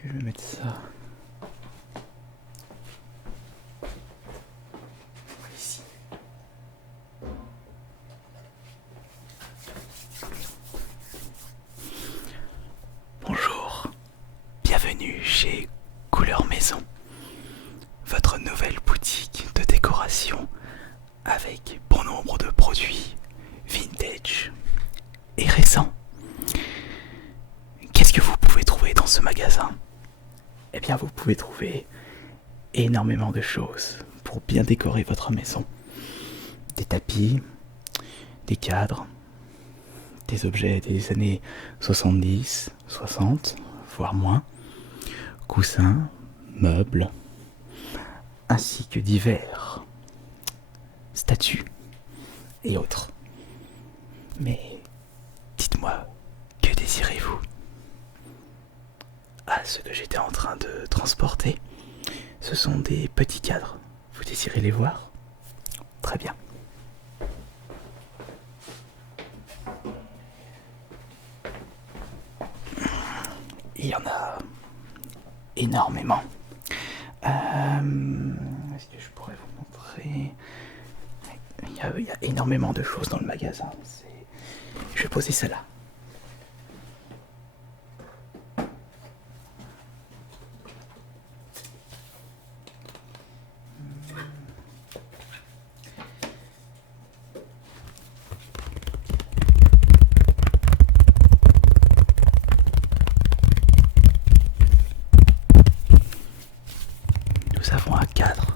que je vais mettre ça ici. Bonjour, bienvenue chez Couleur Maison, votre nouvelle boutique de décoration avec bon nombre de produits vintage et récents. Qu'est-ce que vous pouvez trouver dans ce magasin? Eh bien, vous pouvez trouver énormément de choses pour bien décorer votre maison. Des tapis, des cadres, des objets des années 70, 60, voire moins, coussins, meubles, ainsi que divers statues et autres. Mais dites-moi, que désirez-vous? Ah, ce que j'étais en train de transporter, ce sont des petits cadres. Vous désirez les voir? Très bien. Il y en a énormément. Est-ce que je pourrais vous montrer? Il y a énormément de choses dans le magasin. Je vais poser ça là. Nous avons un cadre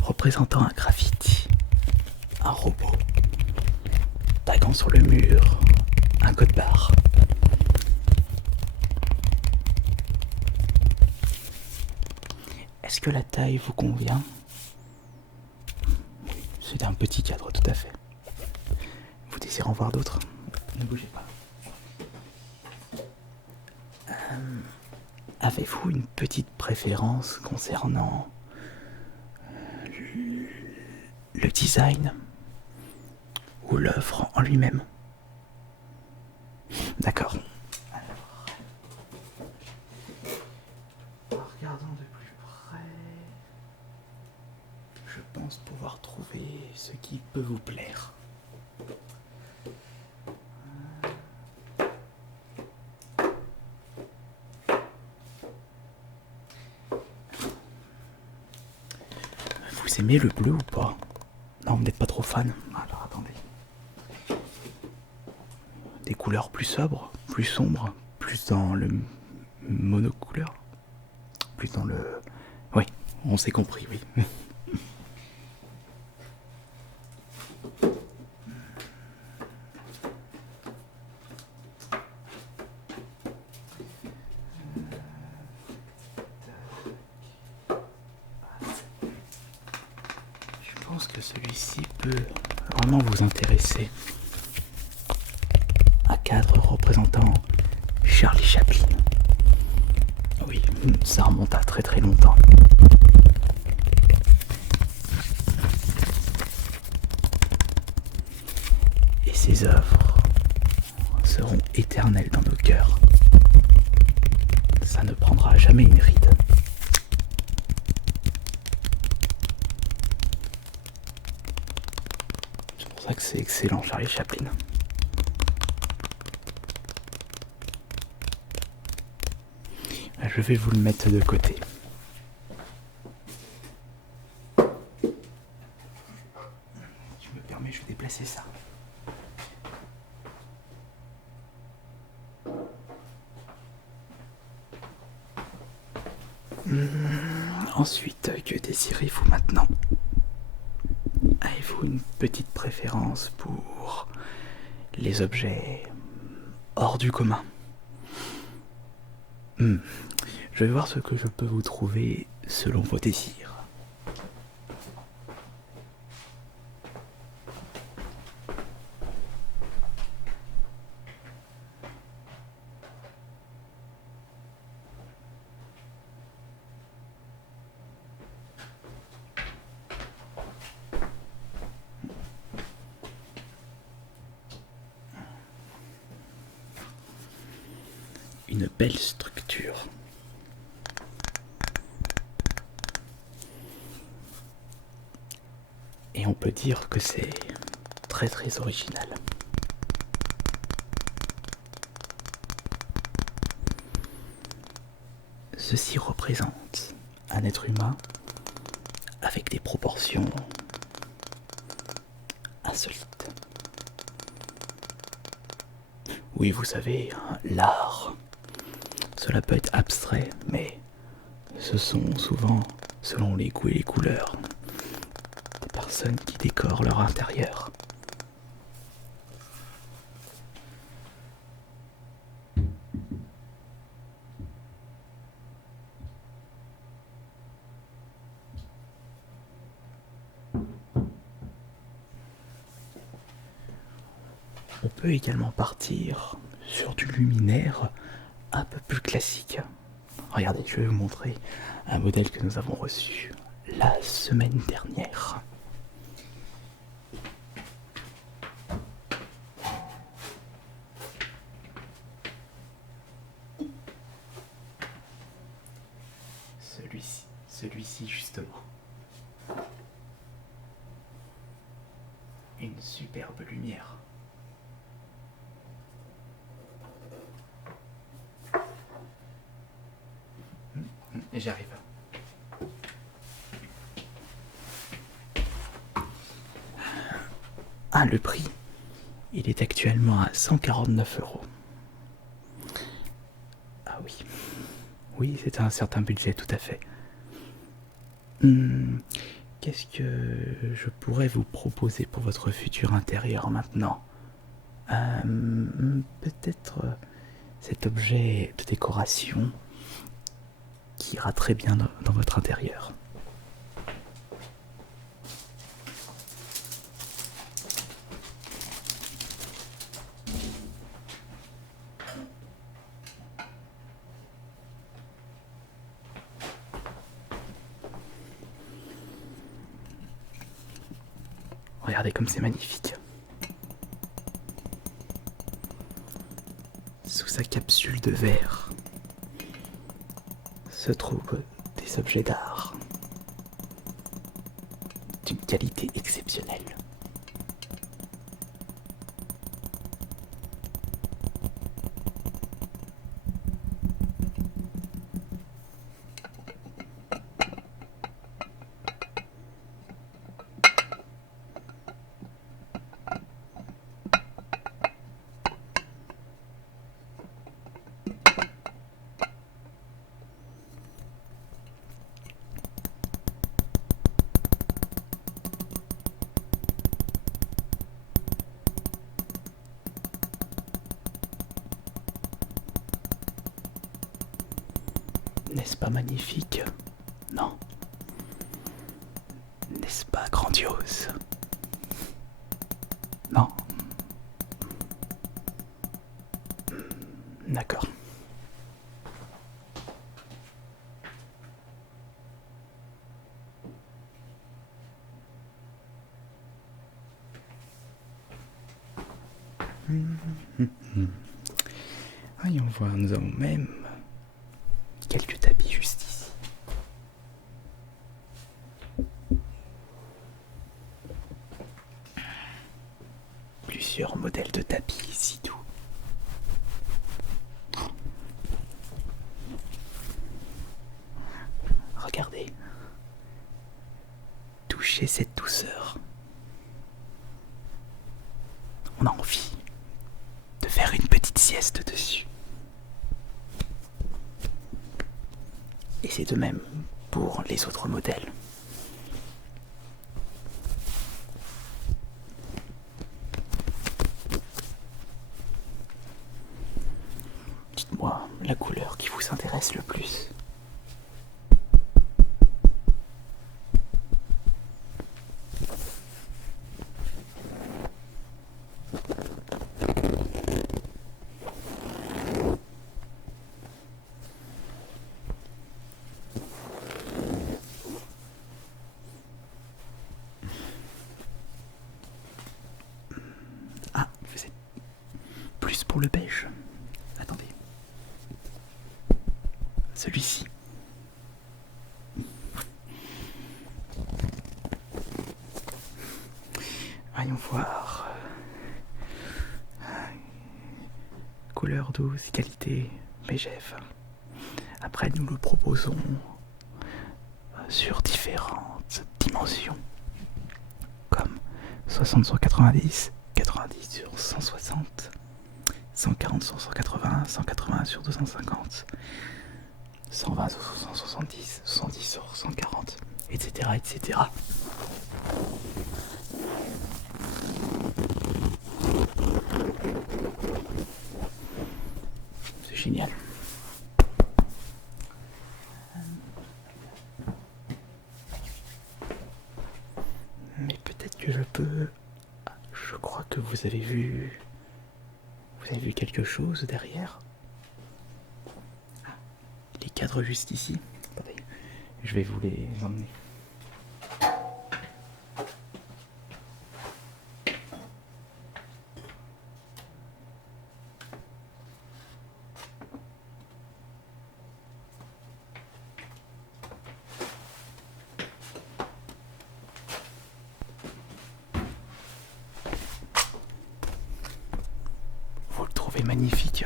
représentant un graffiti, un robot, taguant sur le mur, un code barre. Est-ce que la taille vous convient? Oui, c'est un petit cadre, tout à fait. Vous désirez en voir d'autres? Ne bougez pas. Avez-vous une petite préférence concernant le design ou l'œuvre en lui-même? D'accord. Alors, regardons de plus près. Je pense pouvoir trouver ce qui peut vous plaire. Vous aimez le bleu ou pas? Non, vous n'êtes pas trop fan. Alors attendez. Des couleurs plus sobres, plus sombres, plus dans le monocouleur, plus dans le... Oui, on s'est compris, oui. Je pense que celui-ci peut vraiment vous intéresser. Un cadre représentant Charlie Chaplin. Oui, ça remonte à très très longtemps. Et ses œuvres seront éternelles dans nos cœurs. Ça ne prendra jamais une ride. C'est pour ça que c'est excellent, Charlie Chaplin. Je vais vous le mettre de côté. Tu me permets, je vais déplacer ça. Ensuite, que désirez-vous maintenant? Avez-vous une petite préférence pour les objets hors du commun? Je vais voir ce que je peux vous trouver selon vos désirs. Une belle structure Et on peut dire que c'est très très original. Ceci représente un être humain avec des proportions insolites. Oui, vous savez, l'art, cela peut être abstrait, mais ce sont souvent, selon les goûts et les couleurs, des personnes qui décorent leur intérieur. On peut également partir sur du luminaire un peu plus classique. Regardez, je vais vous montrer un modèle que nous avons reçu la semaine dernière. Celui-ci justement. Une superbe lumière. J'arrive. Ah, le prix, il est actuellement à 149 €. Ah oui. Oui, c'est un certain budget, tout à fait. Qu'est-ce que je pourrais vous proposer pour votre futur intérieur maintenant? Peut-être cet objet de décoration qui ira très bien dans votre intérieur. Regardez comme c'est magnifique. Sous sa capsule de verre se trouvent des objets d'art d'une qualité exceptionnelle. N'est-ce pas magnifique? Non. N'est-ce pas grandiose? Non. D'accord. Voyons voir, nous avons même quelques tapis juste ici. Plusieurs modèles de tapis ici, tout. Regardez. Touchez cette douceur. On a envie de faire une petite sieste dessus. Et c'est de même pour les autres modèles. Dites-moi la couleur qui vous intéresse le plus. Ah, vous êtes plus pour le beige. Attendez. Celui-ci. couleur douce, qualité Megève. Après, nous le proposons sur différentes dimensions, comme 60 sur 90, 90 sur 160, 140 sur 180, 180 sur 250, 120 sur 170, 110 sur 140, etc. etc. C'est génial. Mais peut-être que je peux... Je crois que vous avez vu... Vous avez vu quelque chose derrière? Les cadres juste ici. Attendez, je vais vous les emmener. Vous le trouvez magnifique?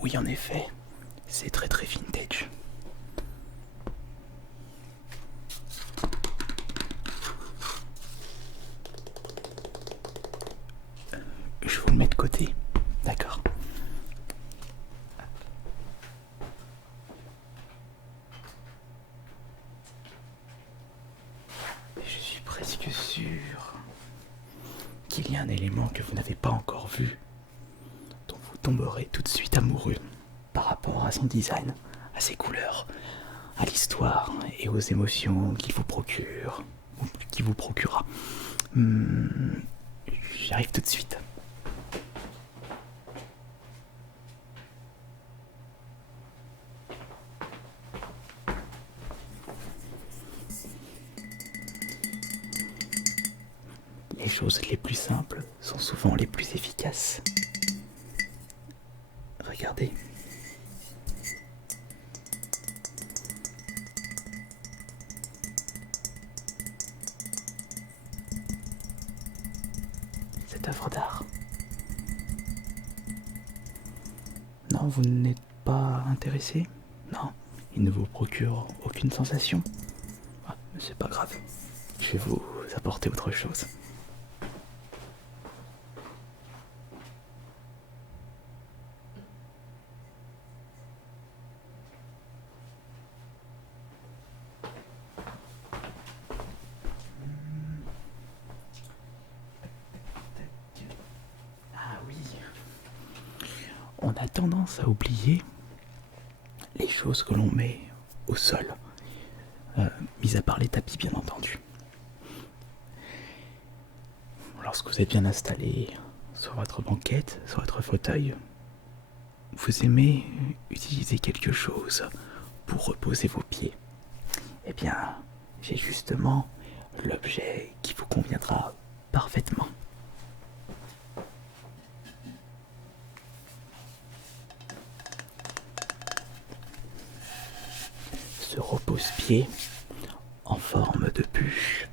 Oui, en effet, c'est très très vintage. Je vous le mets de côté, d'accord? Je suis presque sûr qu'il y a un élément que vous n'avez pas encore vu, dont vous tomberez tout de suite amoureux par rapport à son design, à ses couleurs, à l'histoire et aux émotions qu'il vous procure, ou qu'il vous procurera. J'arrive tout de suite. Les choses les plus simples sont souvent les plus efficaces. Regardez. Cette œuvre d'art. Non, vous n'êtes pas intéressé? Non, il ne vous procure aucune sensation? Ah, mais c'est pas grave. Je vais vous apporter autre chose. Ah oui. On a tendance à oublier les choses que l'on met au sol, mis à part les tapis bien entendu. Lorsque vous êtes bien installé sur votre banquette, sur votre fauteuil, vous aimez utiliser quelque chose pour reposer vos pieds. Eh bien, j'ai justement l'objet qui vous conviendra parfaitement. Ce repose-pied en forme de bûche.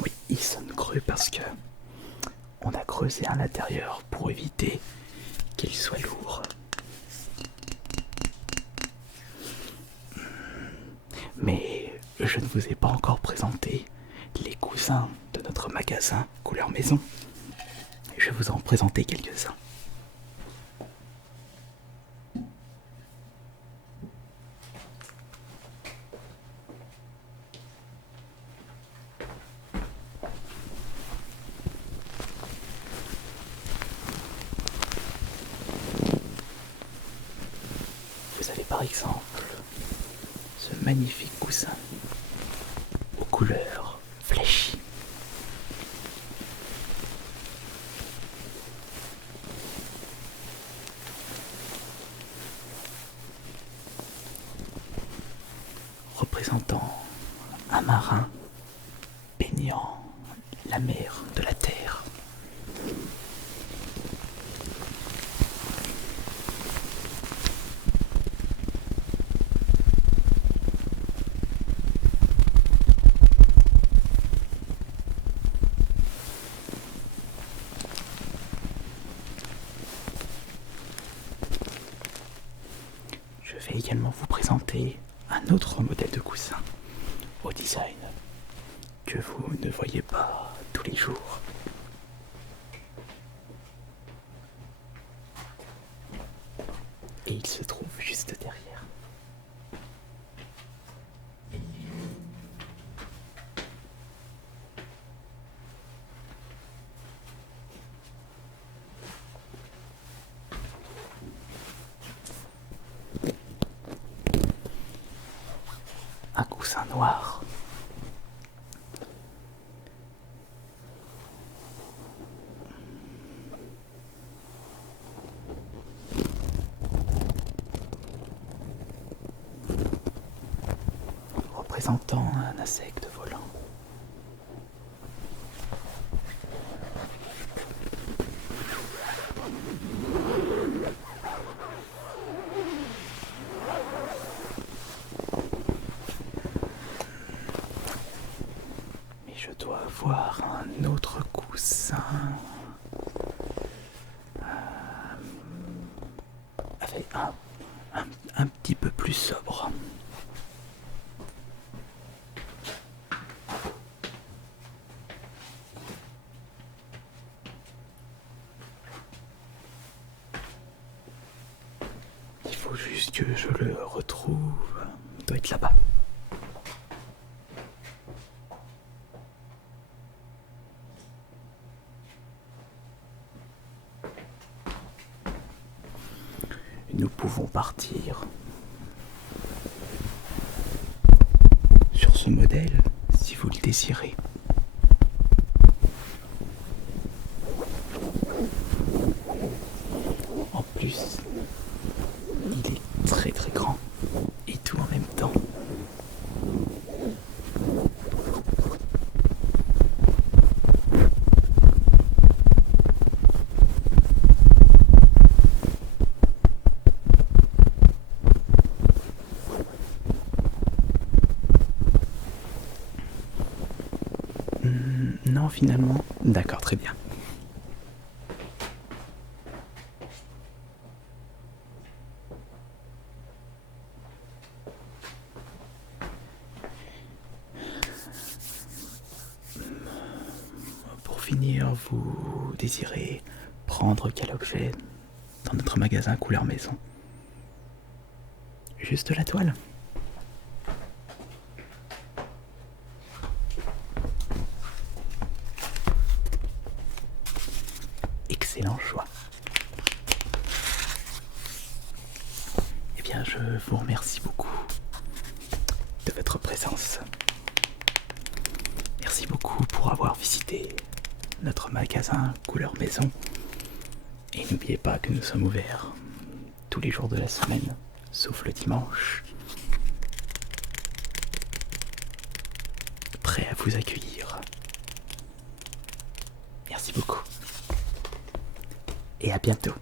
Oui, il sonne creux parce que on a creusé à l'intérieur pour éviter qu'il soit lourd. Mais je ne vous ai pas encore présenté les coussins de notre magasin couleur maison. Je vais vous en présenter quelques-uns. Vous avez par exemple ce magnifique coussin aux couleurs flashy. représentant un marin baignant la mer de la terre. Je vais également vous présenter un autre modèle de coussin au design que vous ne voyez pas tous les jours. Et il se trouve juste derrière. Un coussin noir. Représentant un insecte volant. Mais je dois avoir un autre coussin avec un petit peu plus sobre. Il faut juste que je le retrouve. Il doit être là-bas. Nous pouvons partir sur ce modèle si vous le désirez. En plus, il est très très grand et tout en même temps. Non, finalement. D'accord, très bien. Pour finir, vous désirez prendre quel objet dans notre magasin couleur maison? Juste la toile? Excellent choix. Eh bien, je vous remercie beaucoup de votre présence. Merci beaucoup pour avoir visité notre magasin couleur maison. Et n'oubliez pas que nous sommes ouverts tous les jours de la semaine, sauf le dimanche. Prêt à vous accueillir. Merci beaucoup. Et à bientôt.